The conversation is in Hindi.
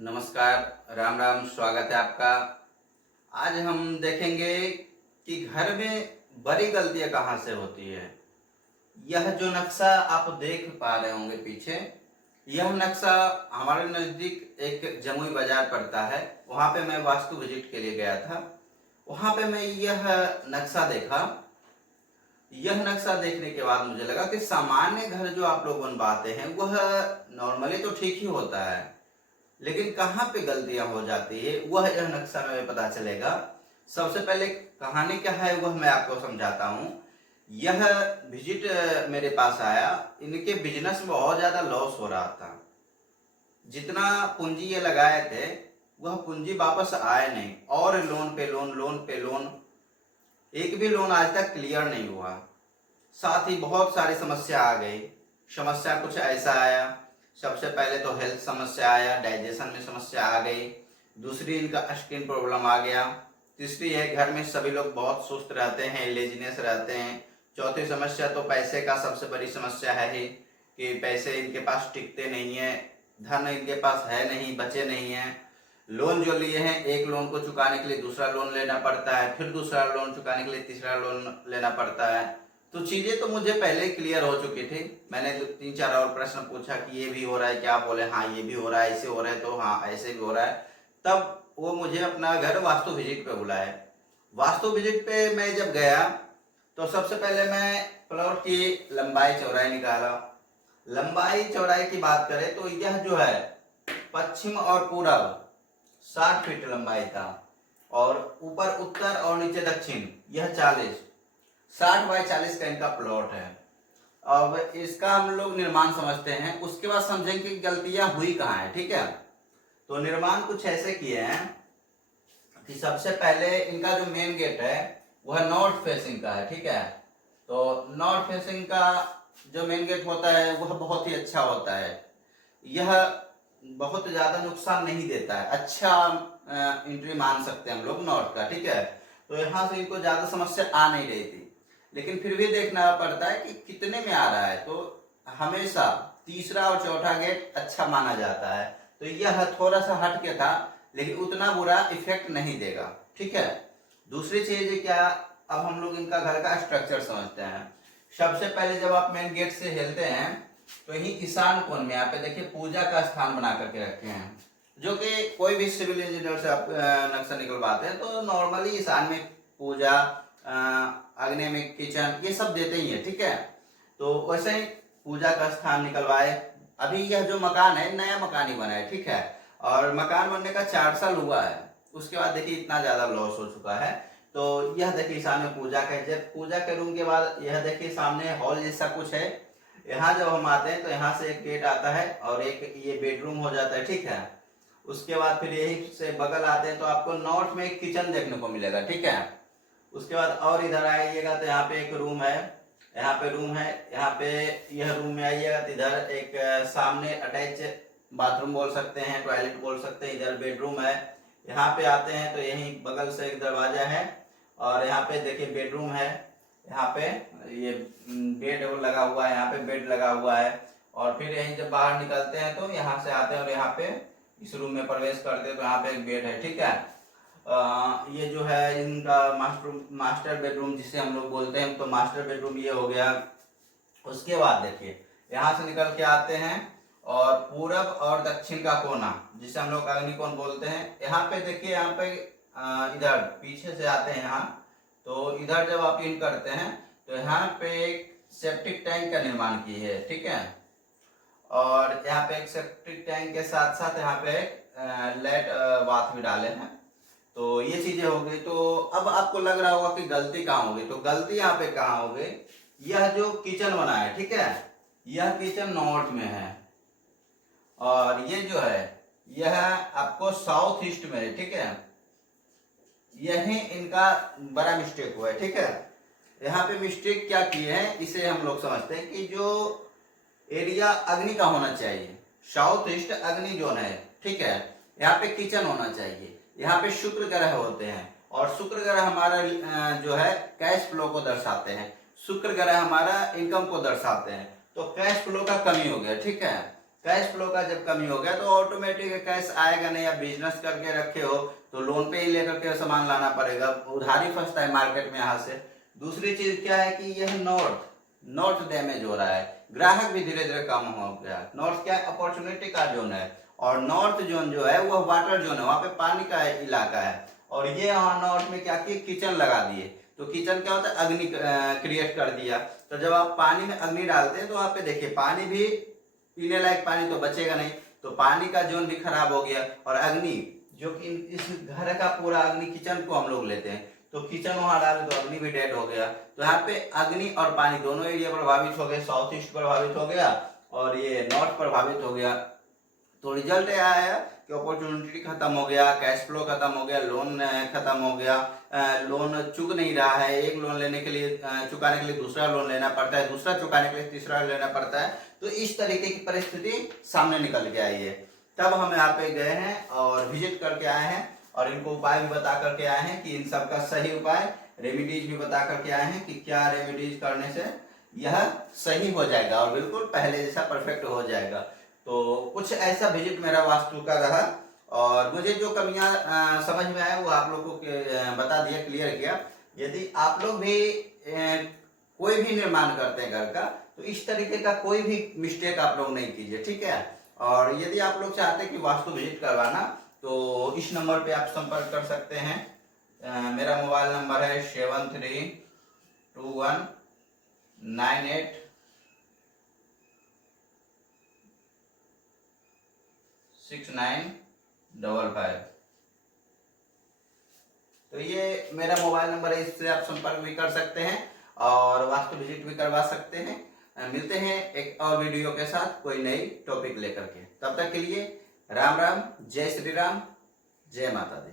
नमस्कार, राम राम, स्वागत है आपका। आज हम देखेंगे कि घर में बड़ी गलतियां कहाँ से होती है। यह जो नक्शा आप देख पा रहे होंगे पीछे, यह नक्शा हमारे नज़दीक एक जमुई बाजार पड़ता है। वहाँ पे मैं वास्तु विजिट के लिए गया था। वहाँ पे मैं यह नक्शा देखा। यह नक्शा देखने के बाद मुझे लगा कि सामान्य घर जो आप लोग बनवाते हैं वह नॉर्मली तो ठीक ही होता है, लेकिन कहाँ पे गलतियां हो जाती है वह यह नक्शा में पता चलेगा। सबसे पहले कहानी क्या है वह मैं आपको समझाता हूँ। यह विजिट मेरे पास आया, इनके बिजनेस में बहुत ज़्यादा लॉस हो रहा था। जितना पूंजी ये लगाए थे वह पूंजी वापस आए नहीं, और लोन पे लोन, लोन पे लोन, एक भी लोन आज तक क्लियर नहीं हुआ। साथ ही बहुत सारी समस्या आ गई। समस्या कुछ ऐसा आया, सबसे पहले तो हेल्थ समस्या आया, डाइजेशन में समस्या आ गई। दूसरी इनका स्किन प्रॉब्लम आ गया। तीसरी है घर में सभी लोग बहुत सुस्त रहते हैं, लेजीनेस रहते हैं। चौथी समस्या तो पैसे का सबसे बड़ी समस्या है ही, कि पैसे इनके पास टिकते नहीं है, धन इनके पास है नहीं, बचे नहीं है। लोन जो लिए हैं, एक लोन को चुकाने के लिए दूसरा लोन लेना पड़ता है, फिर दूसरा लोन चुकाने के लिए तीसरा लोन लेना पड़ता है। तो चीजें तो मुझे पहले ही क्लियर हो चुकी थी। मैंने 3-4 और प्रश्न पूछा कि ये भी हो रहा है क्या, बोले हाँ ये भी हो रहा है, ऐसे हो रहा है, तो हाँ ऐसे भी हो रहा है। तब वो मुझे अपना घर वास्तु विजिट पे बुलाए। वास्तु विजिट पे मैं जब गया तो सबसे पहले मैं प्लॉट की लंबाई चौड़ाई निकाला। लंबाई चौड़ाई की बात करें तो यह जो है पश्चिम और पूरब 60 फीट लंबाई था, और ऊपर उत्तर और नीचे दक्षिण यह 60 बाई 40 का इनका प्लॉट है। अब इसका हम लोग निर्माण समझते हैं, उसके बाद समझेंगे कि गलतियां हुई कहाँ है। ठीक है, तो निर्माण कुछ ऐसे किए हैं कि सबसे पहले इनका जो मेन गेट है वह नॉर्थ फेसिंग का है। ठीक है, तो नॉर्थ फेसिंग का जो मेन गेट होता है वह बहुत ही अच्छा होता है। यह बहुत ज्यादा नुकसान नहीं देता है, अच्छा एंट्री मान सकते हैं हम लोग नॉर्थ का। ठीक है, तो यहाँ से इनको ज्यादा समस्या आ नहीं रही थी, लेकिन फिर भी देखना पड़ता है कि कितने में आ रहा है। तो हमेशा तीसरा और चौथा गेट अच्छा माना जाता है, तो यह थोड़ा सा हट के था, लेकिन उतना बुरा इफेक्ट नहीं देगा। ठीक है, दूसरी चीज क्या, अब हम लोग इनका घर का स्ट्रक्चर समझते हैं। सबसे पहले जब आप मेन गेट से हिलते हैं तो यही ईशान कोण में यहाँ पे देखिए पूजा का स्थान बना करके रखे हैं, जो कि कोई भी सिविल इंजीनियर से आप नक्शा निकलवाते हैं तो नॉर्मली ईशान में पूजा, अग्नि में किचन, ये सब देते ही है। ठीक है, तो वैसे ही पूजा का स्थान निकलवाए। अभी यह जो मकान है नया मकान ही बना है। ठीक है, और मकान बनने का 4 साल हुआ है, उसके बाद देखिए इतना ज्यादा लॉस हो चुका है। तो यह देखिए सामने पूजा का, जब पूजा के रूम के बाद यह देखिए सामने हॉल जैसा कुछ है। यहाँ जब हम आते हैं तो यहाँ से एक गेट आता है और एक ये बेडरूम हो जाता है। ठीक है, उसके बाद फिर यही से बगल आते हैं तो आपको नॉर्थ में एक किचन देखने को मिलेगा। ठीक है, उसके बाद और इधर आइएगा तो यहाँ पे एक रूम है, यहाँ पे रूम है, यहाँ पे यह रूम में आइएगा तो इधर एक सामने अटैच बाथरूम बोल सकते हैं, टॉयलेट बोल सकते हैं, इधर बेडरूम है। यहाँ पे आते हैं तो यहीं बगल से एक दरवाजा है, और यहाँ पे देखिए बेडरूम है। यहाँ पे ये बेड लगा हुआ है, यहाँ पे बेड लगा हुआ है। और फिर यहीं जब बाहर निकलते हैं तो यहाँ से आते हैं और यहाँ पे इस रूम में प्रवेश करते हैं तो यहाँ पे एक बेड है। ठीक है, ये जो है इनका मास्टर बेडरूम जिसे हम लोग बोलते हैं, तो मास्टर बेडरूम ये हो गया। उसके बाद देखिए यहाँ से निकल के आते हैं और पूरब और दक्षिण का कोना जिसे हम लोग अग्नि कोण बोलते हैं, यहाँ पे देखिए, यहाँ पे इधर पीछे से आते हैं यहाँ, तो इधर जब आप इन करते हैं तो यहाँ पे एक सेप्टिक टैंक का निर्माण की है। ठीक है, और यहाँ पे एक सेप्टिक टैंक के साथ साथ यहाँ पे लेट बाथ भी डाले हैं। तो ये चीजें हो गई। तो अब आपको लग रहा होगा कि गलती कहाँ हो गई, तो गलती यहाँ पे कहाँ हो गई, यह जो किचन बना है, ठीक है, यह किचन नॉर्थ में है, और ये जो है यह आपको साउथ ईस्ट में है। ठीक है, यही इनका बड़ा मिस्टेक हुआ है। ठीक है, यहाँ पे मिस्टेक क्या की है इसे हम लोग समझते हैं कि जो एरिया अग्नि का होना चाहिए, साउथ ईस्ट अग्नि जोन है। ठीक है, यहाँ पे किचन होना चाहिए, यहाँ पे शुक्र ग्रह होते हैं, और शुक्र ग्रह हमारा जो है कैश फ्लो को दर्शाते हैं, शुक्र ग्रह हमारा इनकम को दर्शाते हैं, तो कैश फ्लो का कमी हो गया। ठीक है, कैश फ्लो का जब कमी हो गया तो ऑटोमेटिक कैश आएगा नहीं। आप बिजनेस करके रखे हो तो लोन पे ही लेकर के सामान लाना पड़ेगा, उधारी फंसता है मार्केट में यहाँ से। दूसरी चीज क्या है कि यह नॉर्थ डैमेज हो रहा है, ग्राहक भी धीरे धीरे कम हो गया। नॉर्थ क्या है, अपॉर्चुनिटी का जोन है, और नॉर्थ जोन जो है वह वाटर जोन है, वहाँ पे पानी का इलाका है। और ये यहाँ नॉर्थ में क्या किए, किचन लगा दिए। तो किचन क्या होता है, अग्नि क्रिएट कर दिया। तो जब आप पानी में अग्नि डालते हैं तो वहाँ पे देखिए पानी भी, पीने लायक पानी तो बचेगा नहीं, तो पानी का जोन भी खराब हो गया। और अग्नि जो कि इस घर का पूरा अग्नि, किचन को हम लोग लेते हैं, तो किचन वहां डाले तो अग्नि भी डेड हो गया। तो यहाँ पे अग्नि और पानी दोनों एरिया प्रभावित हो गए, साउथ ईस्ट प्रभावित हो गया और ये नॉर्थ प्रभावित हो गया। तो रिजल्ट यह आया कि अपॉर्चुनिटी खत्म हो गया, कैश फ्लो खत्म हो गया, लोन खत्म हो गया, लोन चुक नहीं रहा है। एक लोन लेने के लिए, चुकाने के लिए दूसरा लोन लेना पड़ता है, दूसरा चुकाने के लिए तीसरा लेना पड़ता है। तो इस तरीके की परिस्थिति सामने निकल के आई है। तब हम यहाँ पे गए हैं और विजिट करके आए हैं और इनको उपाय भी बता करके आए हैं कि इन सब का सही उपाय, रेमिडीज भी बता करके आए हैं कि क्या रेमिडीज करने से यह सही हो जाएगा और बिल्कुल पहले जैसा परफेक्ट हो जाएगा। तो कुछ ऐसा विजिट मेरा वास्तु का रहा और मुझे जो कमियां समझ में आया वो आप लोगों को बता दिया, क्लियर किया। यदि आप लोग भी कोई भी निर्माण करते हैं घर का, तो इस तरीके का कोई भी मिस्टेक आप लोग नहीं कीजिए, ठीक है। और यदि आप लोग चाहते हैं कि वास्तु विजिट करवाना, तो इस नंबर पे आप संपर्क कर सकते हैं। मेरा मोबाइल नंबर है 7321986955। तो ये मेरा मोबाइल नंबर है, इससे आप संपर्क भी कर सकते हैं और वास्तु विजिट भी करवा सकते हैं। मिलते हैं एक और वीडियो के साथ कोई नई टॉपिक लेकर के। तब तक के लिए राम राम, जय श्री राम, जय माता दी।